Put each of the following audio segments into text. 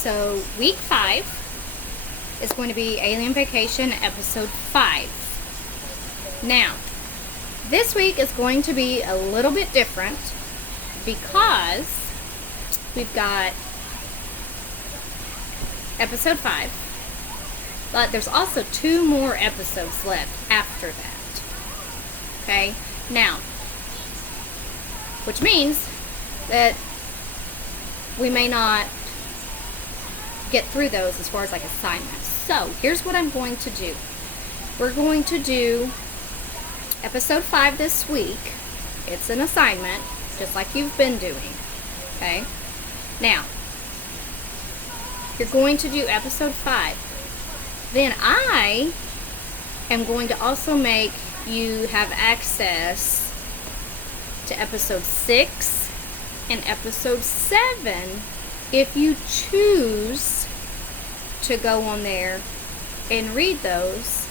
So week 5 is going to be Alien Vacation episode 5. Now, this week is going to be a little bit different because we've got episode 5, but there's also 2 more episodes left after that. Okay? Now, which means that we may not get through those as far as like assignments. So, here's what I'm going to do. We're going to do episode 5 this week. It's an assignment, just like you've been doing. Okay? Now, you're going to do episode 5. Then I am going to also make you have access to episode 6 and episode 7 if you choose to go on there and read those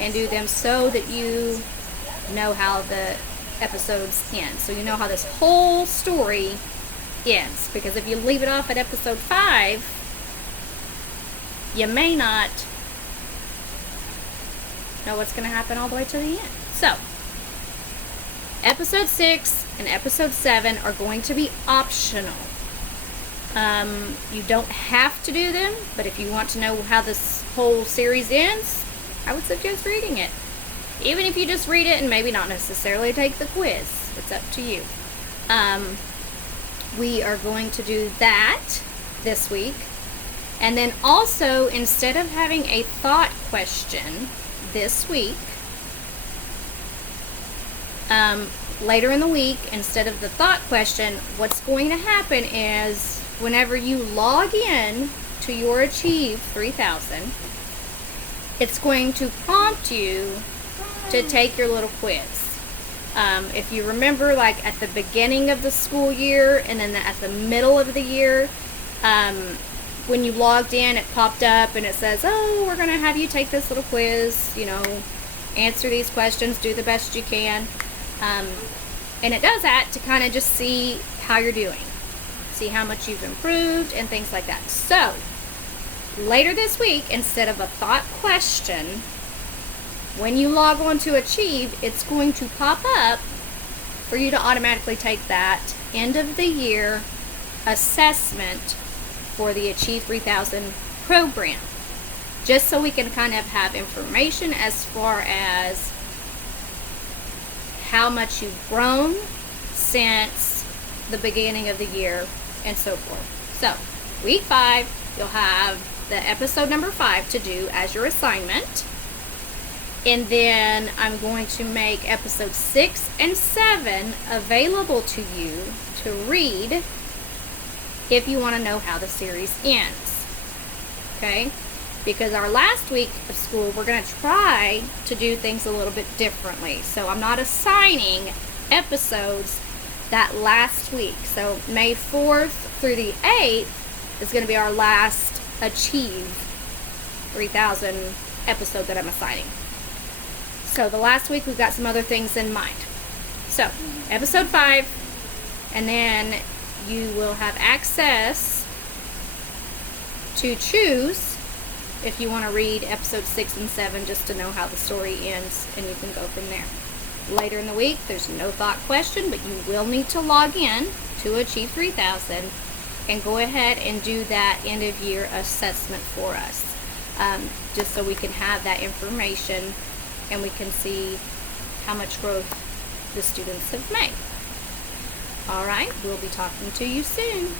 and do them so that you know how the episodes end. So you know how this whole story ends. Because if you leave it off at episode 5, you may not know what's going to happen all the way to the end. So, episode 6 and episode 7 are going to be optional. You don't have to do them, but if you want to know how this whole series ends, I would suggest reading it. Even if you just read it and maybe not necessarily take the quiz. It's up to you. We are going to do that this week. And then also, instead of having a thought question this week, later in the week, instead of the thought question, what's going to happen is whenever you log in to your Achieve3000, it's going to prompt you to take your little quiz. If you remember, like at the beginning of the school year and then at the middle of the year, when you logged in, it popped up and it says, oh, we're going to have you take this little quiz, answer these questions, do the best you can. And it does that to kind of just see how you're doing, see how much you've improved and things like that. So, later this week, instead of a thought question, when you log on to Achieve, it's going to pop up for you to automatically take that end of the year assessment for the Achieve3000 program. Just so we can kind of have information as far as how much you've grown since the beginning of the year and so forth. So, week 5, you'll have the episode number 5 to do as your assignment. And then I'm going to make episode 6 and 7 available to you to read if you want to know how the series ends. Okay? Because our last week of school, we're going to try to do things a little bit differently. So I'm not assigning episodes that last week. So May 4th through the 8th is going to be our last Achieve3000 episode that I'm assigning. So the last week we've got some other things in mind. So episode 5, and then you will have access to choose if you want to read episode 6 and 7 just to know how the story ends, and you can go from there. Later in the week, there's no thought question, but you will need to log in to Achieve3000 and go ahead and do that end of year assessment for us, just so we can have that information and we can see how much growth the students have made. Alright, we'll be talking to you soon.